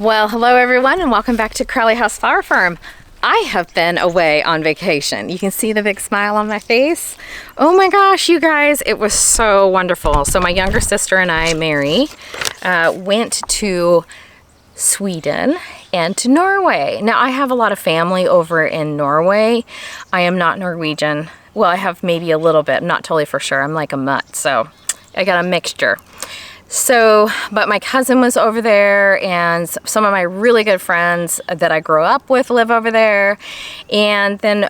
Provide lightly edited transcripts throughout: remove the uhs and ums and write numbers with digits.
Well, hello everyone and welcome back to Crowley House Flower Farm. I have been away on vacation. You can see the big smile on my face. Oh my gosh, you guys, it was so wonderful. So my younger sister and I, Mary, went to Sweden and to Norway. Now I have a lot of family over in Norway. I am not Norwegian. Well, I have maybe a little bit, I'm not totally for sure. I'm like a mutt, so I got a mixture. So, but my cousin was over there and some of my really good friends that I grew up with live over there. And then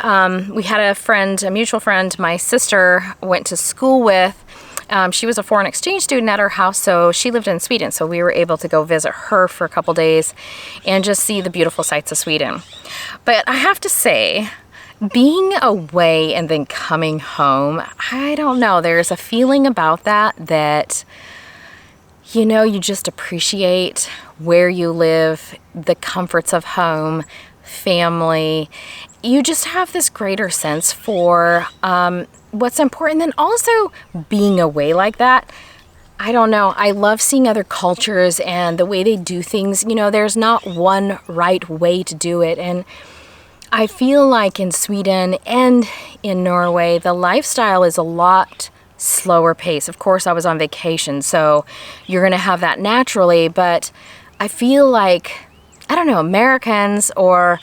we had a friend, a mutual friend, my sister went to school with. She was a foreign exchange student at her house, so she lived in Sweden. So we were able to go visit her for a couple days and just see the beautiful sights of Sweden. But I have to say, being away and then coming home, I don't know, there's a feeling about that you know, you just appreciate where you live, the comforts of home, family. You just have this greater sense for what's important. Then also being away like that, I don't know, I love seeing other cultures and the way they do things. You know, there's not one right way to do it. And I feel like in Sweden and in Norway, the lifestyle is a lot slower pace. Of course, I was on vacation, so you're going to have that naturally, but I feel like, I don't know, Americans or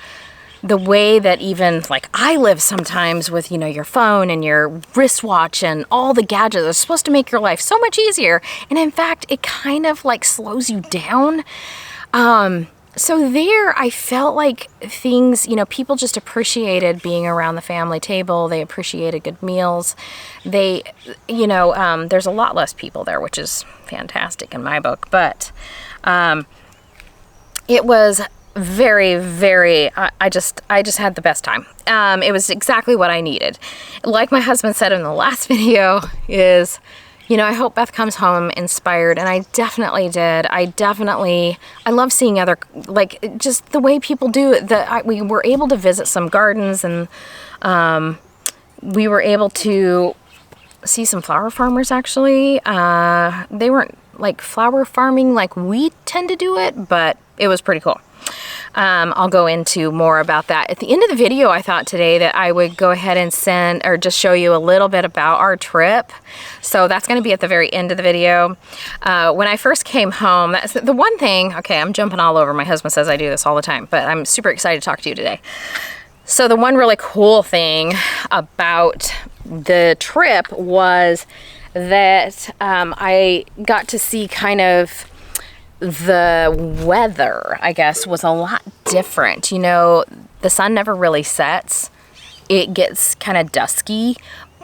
the way that even like I live sometimes with, you know, your phone and your wristwatch and all the gadgets are supposed to make your life so much easier. And in fact, it kind of like slows you down. So there, I felt like things, you know, people just appreciated being around the family table. They appreciated good meals. They, you know, there's a lot less people there, which is fantastic in my book. But it was very, very, I just had the best time. It was exactly what I needed. Like my husband said in the last video is, you know, I hope Beth comes home inspired, and I definitely did. I love seeing other, like, just the way people do it. We were able to visit some gardens, and we were able to see some flower farmers, actually. They weren't, like, flower farming like we tend to do it, but it was pretty cool. I'll go into more about that. At the end of the video, I thought today that I would go ahead and send or just show you a little bit about our trip. So that's going to be at the very end of the video. When I first came home, that's the one thing, okay, I'm jumping all over. My husband says I do this all the time, but I'm super excited to talk to you today. So the one really cool thing about the trip was that I got to see kind of the weather, I guess, was a lot different. You know, the sun never really sets. It gets kind of dusky,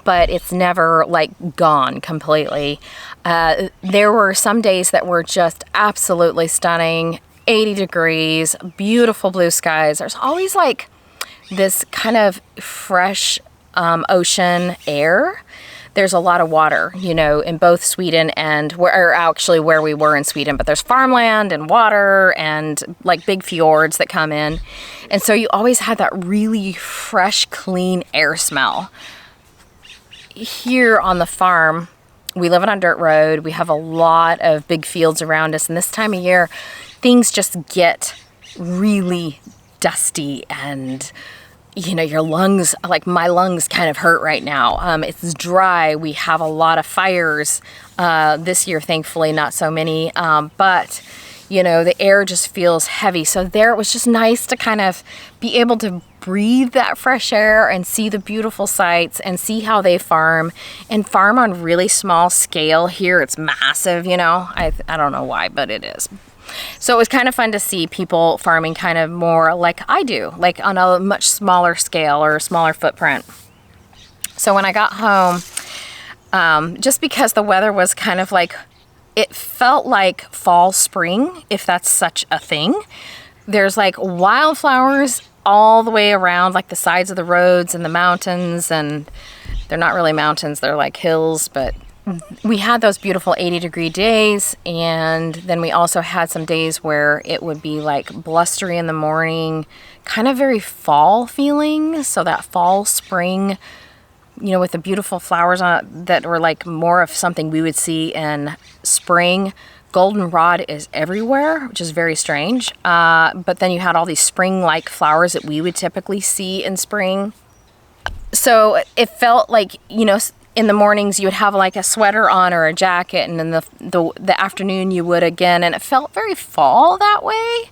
but it's never like gone completely. There were some days that were just absolutely stunning, 80 degrees, beautiful blue skies. There's always like this kind of fresh ocean air. There's a lot of water, you know, in both Sweden and where we were in Sweden, but there's farmland and water and like big fjords that come in. And so you always had that really fresh, clean air smell. Here on the farm, we live on a dirt road. We have a lot of big fields around us. And this time of year, things just get really dusty and, you know, your lungs, like my lungs kind of hurt right now. It's dry. We have a lot of fires this year, thankfully, not so many. But, you know, the air just feels heavy. So there, it was just nice to kind of be able to breathe that fresh air and see the beautiful sights and see how they farm and farm on really small scale. Here it's massive, you know. I don't know why, but it is. So it was kind of fun to see people farming kind of more like I do, like on a much smaller scale or a smaller footprint. So when I got home, just because the weather was kind of like, it felt like fall, spring, if that's such a thing. There's like wildflowers all the way around, like the sides of the roads and the mountains, and they're not really mountains, they're like hills, but we had those beautiful 80-degree days, and then we also had some days where it would be like blustery in the morning, kind of very fall feeling. So that fall, spring, you know, with the beautiful flowers on it that were like more of something we would see in spring, goldenrod is everywhere, which is very strange. But then you had all these spring-like flowers that we would typically see in spring. So it felt like, you know, in the mornings you would have like a sweater on or a jacket, and in the afternoon you would again, and it felt very fall that way.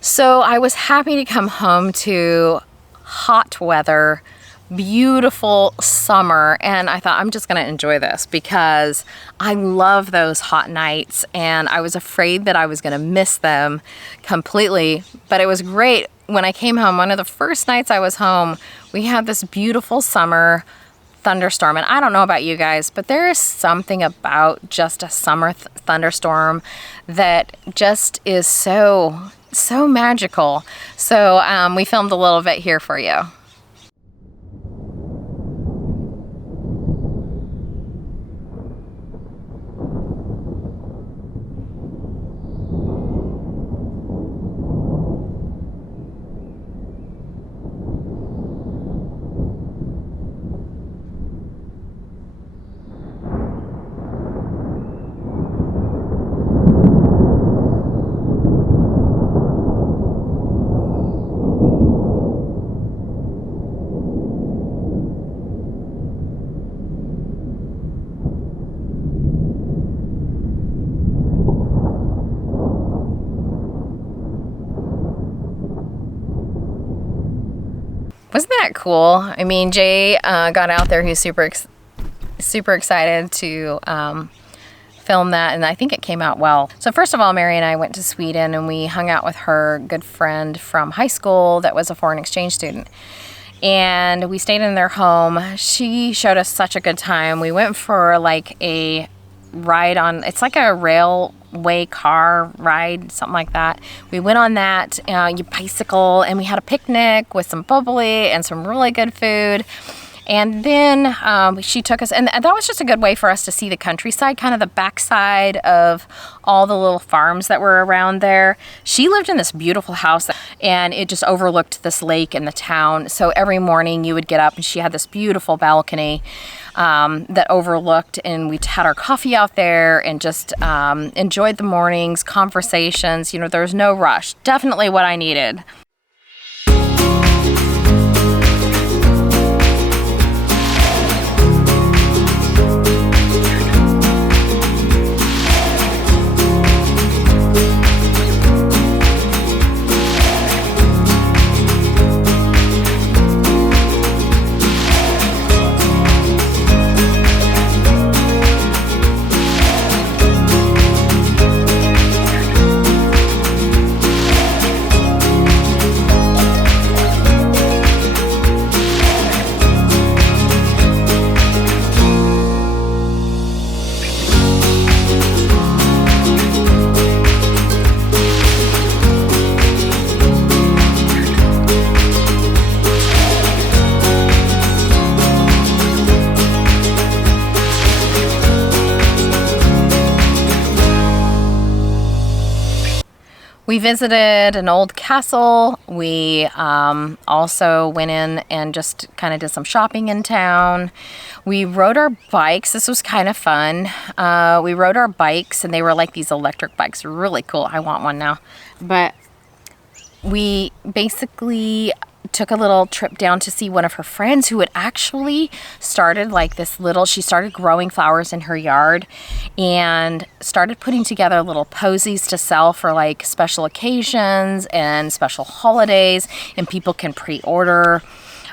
So I was happy to come home to hot weather, beautiful summer, and I thought I'm just gonna enjoy this because I love those hot nights, and I was afraid that I was gonna miss them completely. But it was great when I came home. One of the first nights I was home, we had this beautiful summer thunderstorm, and I don't know about you guys, but there is something about just a summer thunderstorm that just is so magical. So we filmed a little bit here for you. Wasn't that cool? I mean, Jay got out there. He's super excited to film that, and I think it came out well. So first of all, Mary and I went to Sweden, and we hung out with her good friend from high school that was a foreign exchange student. And we stayed in their home. She showed us such a good time. We went for like a ride on, it's like a railway car ride, something like that. We went on that, you bicycle, and we had a picnic with some bubbly and some really good food. And then she took us, and that was just a good way for us to see the countryside, kind of the backside of all the little farms that were around there. She lived in this beautiful house, and it just overlooked this lake and the town. So every morning you would get up, and she had this beautiful balcony that overlooked, and we had our coffee out there and just enjoyed the mornings, conversations. You know, there was no rush. Definitely what I needed. We visited an old castle. We also went in and just kind of did some shopping in town. We rode our bikes. This was kind of fun. We rode our bikes, and they were like these electric bikes. Really cool. I want one now. But we basically took a little trip down to see one of her friends who had actually started like this little, she started growing flowers in her yard and started putting together little posies to sell for like special occasions and special holidays, and people can pre-order.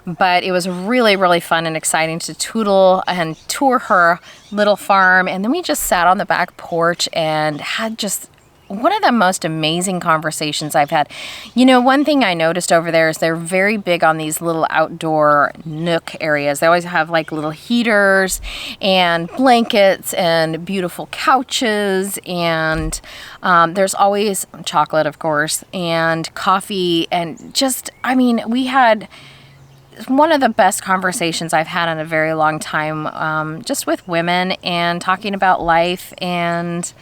But it was really, really fun and exciting to tootle and tour her little farm. And then we just sat on the back porch and had just one of the most amazing conversations I've had. You know, one thing I noticed over there is they're very big on these little outdoor nook areas. They always have like little heaters and blankets and beautiful couches, and there's always chocolate, of course, and coffee, and just, I mean, we had one of the best conversations I've had in a very long time, just with women and talking about life. And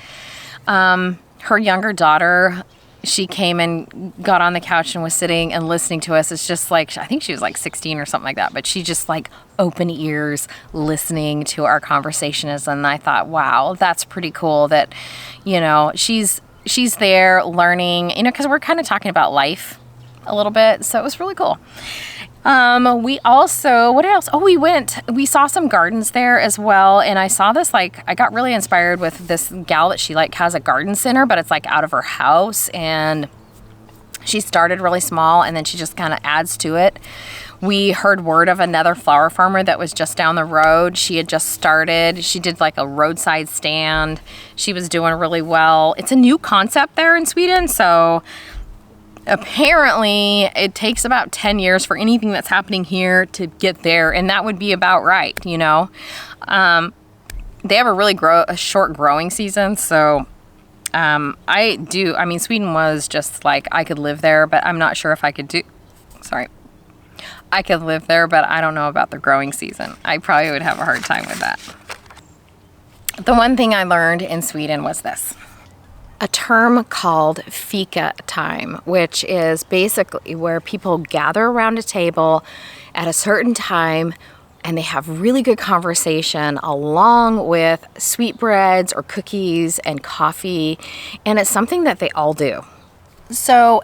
her younger daughter, she came and got on the couch and was sitting and listening to us. It's just like, I think she was like 16 or something like that, but she just like open ears listening to our conversations. And I thought, wow, that's pretty cool that, you know, she's there learning, you know, because we're kind of talking about life a little bit. So it was really cool. We also, what else? Oh, we saw some gardens there as well. And I saw this, like, I got really inspired with this gal that she like has a garden center, but it's like out of her house. And she started really small and then she just kind of adds to it. We heard word of another flower farmer that was just down the road. She had just started. She did like a roadside stand. She was doing really well. It's a new concept there in Sweden. So apparently it takes about 10 years for anything that's happening here to get there, and that would be about right, you know. They have a really short growing season, so I mean, Sweden was just like, I could live there, but I'm not sure if I could I could live there, but I don't know about the growing season. I probably would have a hard time with that. The one thing I learned in Sweden was this. A term called fika time, which is basically where people gather around a table at a certain time and they have really good conversation along with sweetbreads or cookies and coffee. And it's something that they all do. So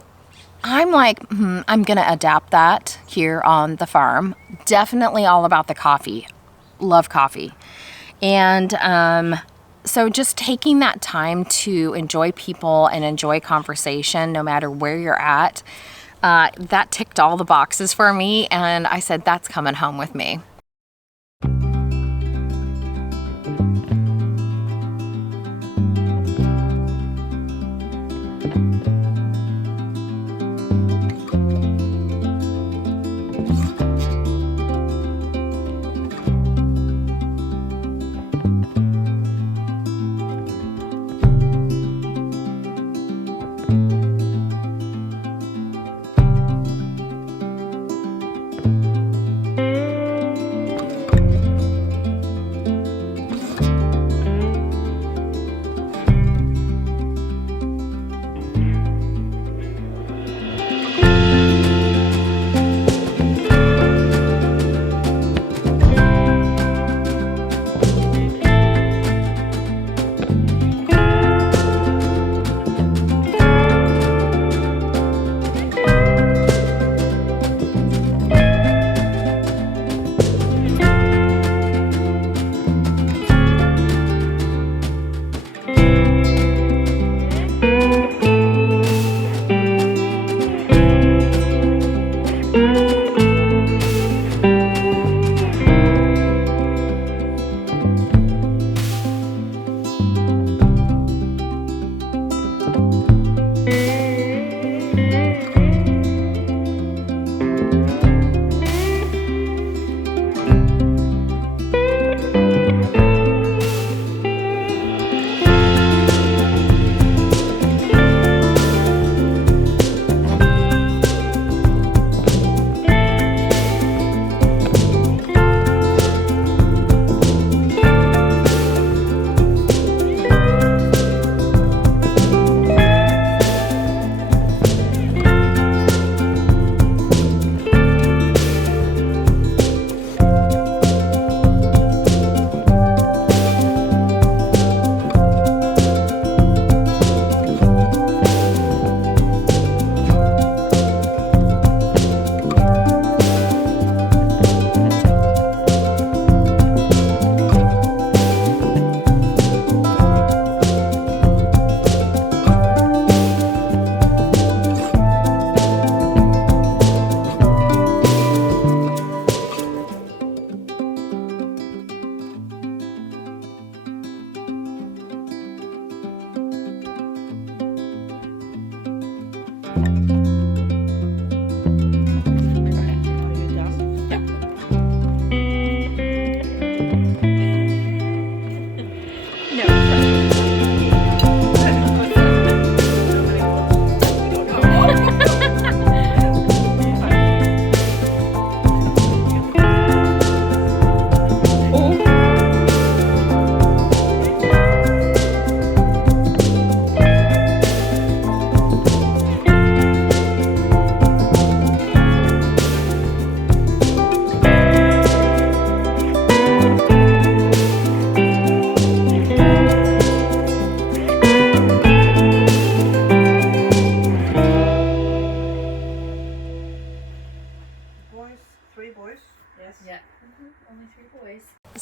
I'm like, I'm going to adapt that here on the farm. Definitely all about the coffee. Love coffee. And so just taking that time to enjoy people and enjoy conversation, no matter where you're at, that ticked all the boxes for me. And I said, that's coming home with me.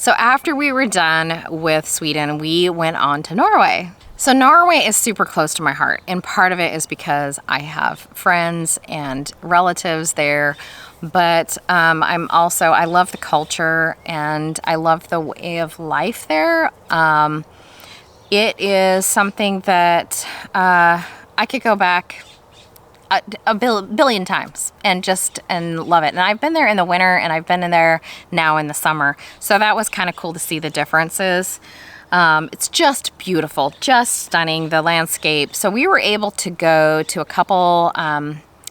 So after we were done with Sweden, we went on to Norway. So Norway is super close to my heart, and part of it is because I have friends and relatives there, but I love the culture and I love the way of life there. It is something that I could go back a billion times and love it. And I've been there in the winter and I've been in there now in the summer. So that was kind of cool to see the differences. It's just beautiful, just stunning, the landscape. So we were able to go to a couple,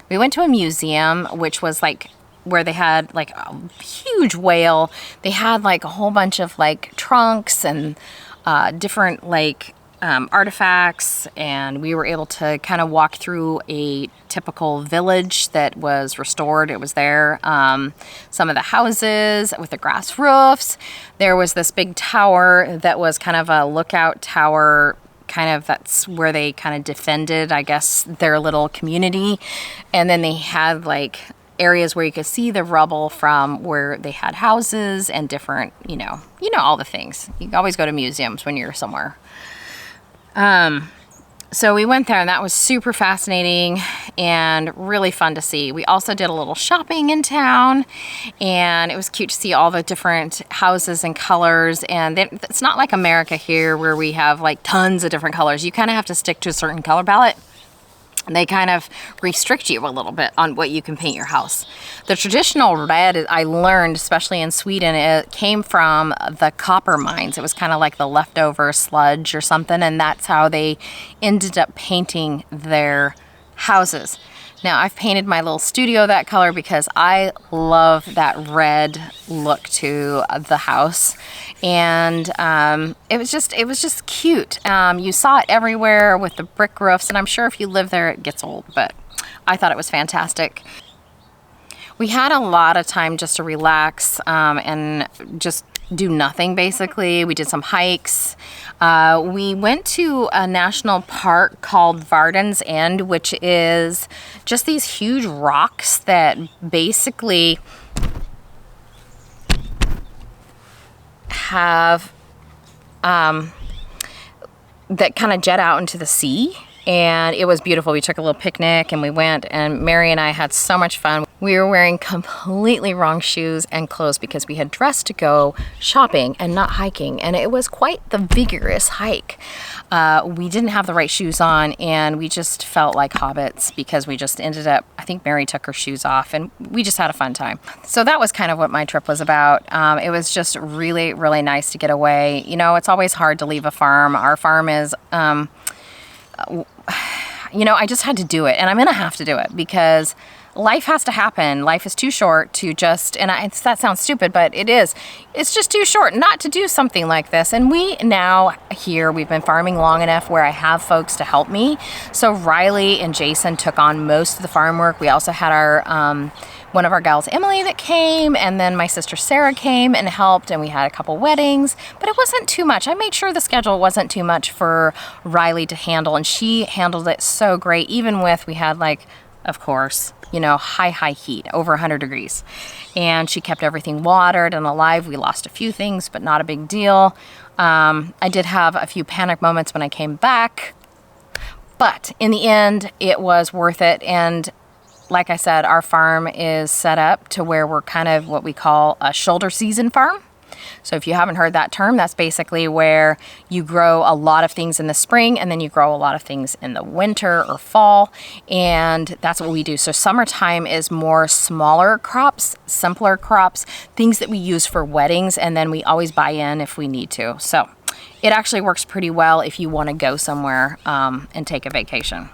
we went to a museum, which was like where they had like a huge whale. They had like a whole bunch of like trunks and different like artifacts, and we were able to kind of walk through a typical village that was restored. It was there. Some of the houses with the grass roofs. There was this big tower that was kind of a lookout tower, that's where they kind of defended, I guess, their little community. And then they had like areas where you could see the rubble from where they had houses and different, all the things. You always go to museums when you're somewhere. So we went there, and that was super fascinating and really fun to see. We also did a little shopping in town, and it was cute to see all the different houses and colors. And it's not like America here where we have like tons of different colors. You kind of have to stick to a certain color palette. They kind of restrict you a little bit on what you can paint your house. The traditional red, I learned, especially in Sweden, it came from the copper mines. It was kind of like the leftover sludge or something, and that's how they ended up painting their houses. Now, I've painted my little studio that color because I love that red look to the house. And it was just cute. You saw it everywhere with the brick roofs, and I'm sure if you live there, it gets old, but I thought it was fantastic. We had a lot of time just to relax and just do nothing, basically. We did some hikes. We went to a national park called Varden's End, which is just these huge rocks that basically have that kind of jet out into the sea, and it was beautiful. We took a little picnic and we went, and Mary and I had so much fun. We were wearing completely wrong shoes and clothes because we had dressed to go shopping and not hiking, and it was quite the vigorous hike. We didn't have the right shoes on, and we just felt like hobbits because we just ended up, I think Mary took her shoes off, and we just had a fun time. So that was kind of what my trip was about. It was just really, really nice to get away. It's always hard to leave a farm. Our farm is, I just had to do it, and I'm going to have to do it because life has to happen. Life is too short to just, that sounds stupid, but it is. It's just too short not to do something like this. And we've been farming long enough where I have folks to help me. So Riley and Jason took on most of the farm work. We also had one of our gals, Emily, that came, and then my sister Sarah came and helped, and we had a couple weddings, but it wasn't too much. I made sure the schedule wasn't too much for Riley to handle, and she handled it so great, even with, we had of course, high heat, over 100 degrees. And she kept everything watered and alive. We lost a few things, but not a big deal. I did have a few panic moments when I came back, but in the end, it was worth it. And like I said, our farm is set up to where we're kind of what we call a shoulder season farm. So if you haven't heard that term, that's basically where you grow a lot of things in the spring and then you grow a lot of things in the winter or fall. And that's what we do. So summertime is more smaller crops, simpler crops, things that we use for weddings, and then we always buy in if we need to. So it actually works pretty well if you want to go somewhere and take a vacation.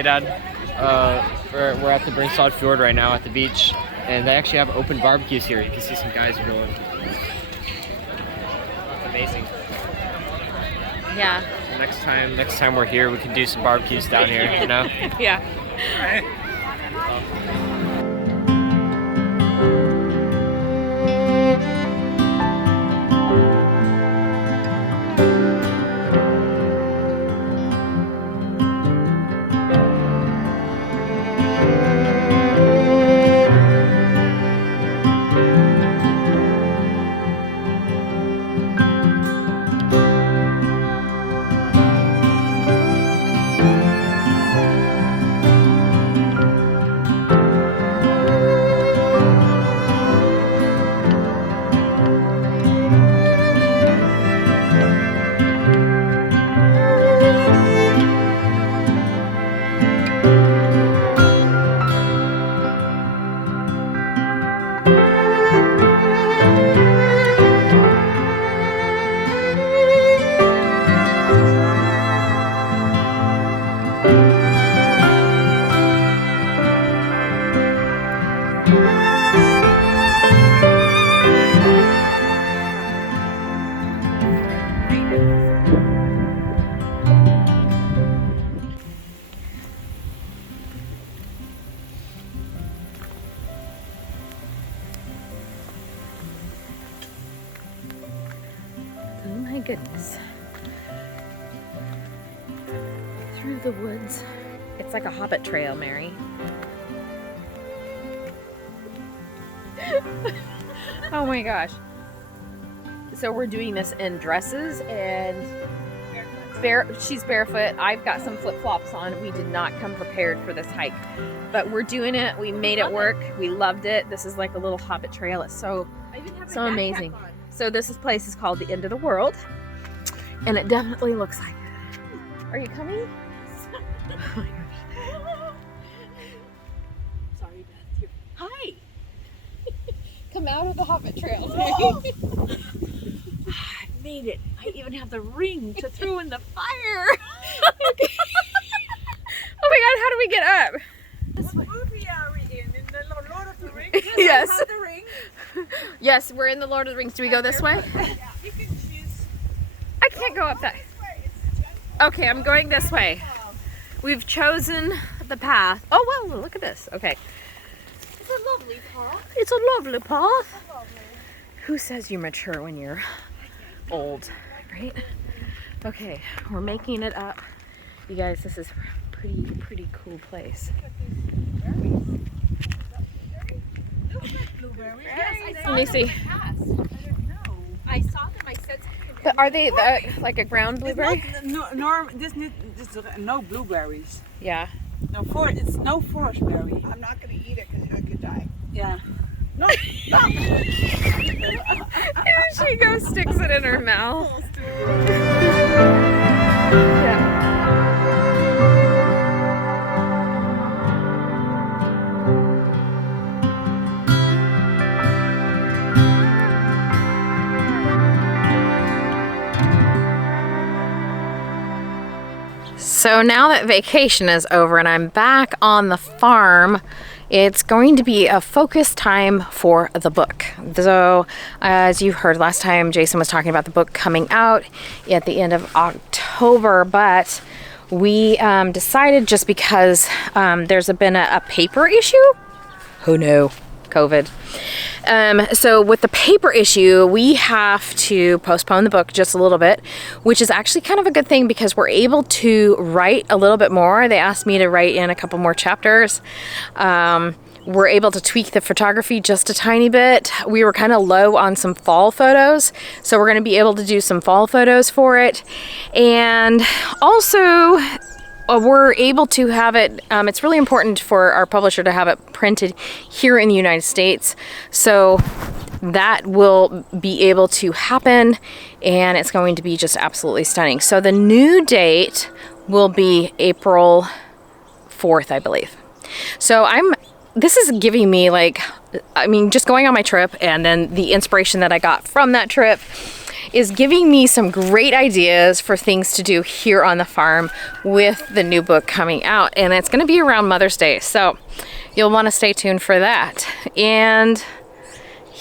Hey, Dad. We're at the Bringsod Fjord right now at the beach, and they actually have open barbecues here. You can see some guys grilling. It's amazing. Yeah. So next time we're here, we can do some barbecues down here, you know? Yeah. Oh my goodness. Through the woods. It's like a hobbit trail, Mary. Oh my gosh. So we're doing this in dresses and she's barefoot. I've got some flip-flops on. We did not come prepared for this hike, but we're doing it. We made it work. We loved it. This is like a little hobbit trail. It's so amazing. So this place is called the End of the World, and it definitely looks like it. Are you coming? Oh my gosh. Sorry, Beth. Hi. Come out of the hobbit trail. Oh. I made it. I even have the ring to throw in the fire. Okay. Oh my God, how do we get up? What movie are we in? In the Lord of the Rings? Yes. I have the ring. Yes, we're in the Lord of the Rings. Do we go this way? Yeah, you can choose. I can't go up that. Okay, I'm going this way. We've chosen the path. Oh, well, look at this. Okay. It's a lovely path. It's a lovely path. Who says you're mature when you're old, right? Okay, we're making it up. You guys, this is a pretty cool place. Blueberries. Yes, I saw Let me them see. in the past. I don't know. I saw them. I said something. But are they like a ground blueberry? No blueberries. Yeah. It's no forest berry. I'm not going to eat it because you could die. Yeah. No. She goes, sticks it in her mouth. Yeah. So now that vacation is over and I'm back on the farm, it's going to be a focus time for the book. So as you heard last time, Jason was talking about the book coming out at the end of October, but we decided just because there's been a paper issue. Oh no, COVID. So with the paper issue, we have to postpone the book just a little bit, which is actually kind of a good thing because we're able to write a little bit more. They asked me to write in a couple more chapters. We're able to tweak the photography just a tiny bit. We were kind of low on some fall photos, so we're going to be able to do some fall photos for it. And also, we're able to have it, it's really important for our publisher to have it printed here in the United States. So that will be able to happen, and it's going to be just absolutely stunning. So the new date will be April 4th, I believe. So this is giving me just going on my trip and then the inspiration that I got from that trip. is giving me some great ideas for things to do here on the farm with the new book coming out. And it's going to be around Mother's Day. So you'll want to stay tuned for that. And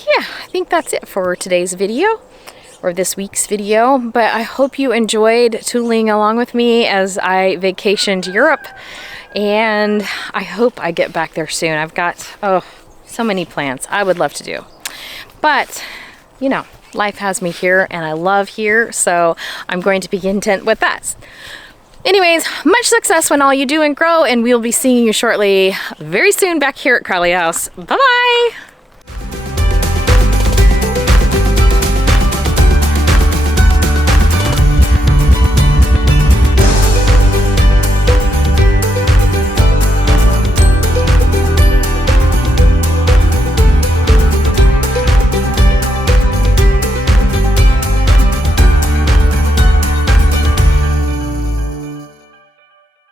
yeah, I think that's it for today's video, or this week's video. But I hope you enjoyed tooling along with me as I vacationed Europe. And I hope I get back there soon. I've got, oh, so many plans I would love to do. But, you know, life has me here and I love here, so I'm going to be content with that. Anyways, much success when all you do and grow, and we'll be seeing you shortly, very soon, back here at Crowley House. Bye-bye!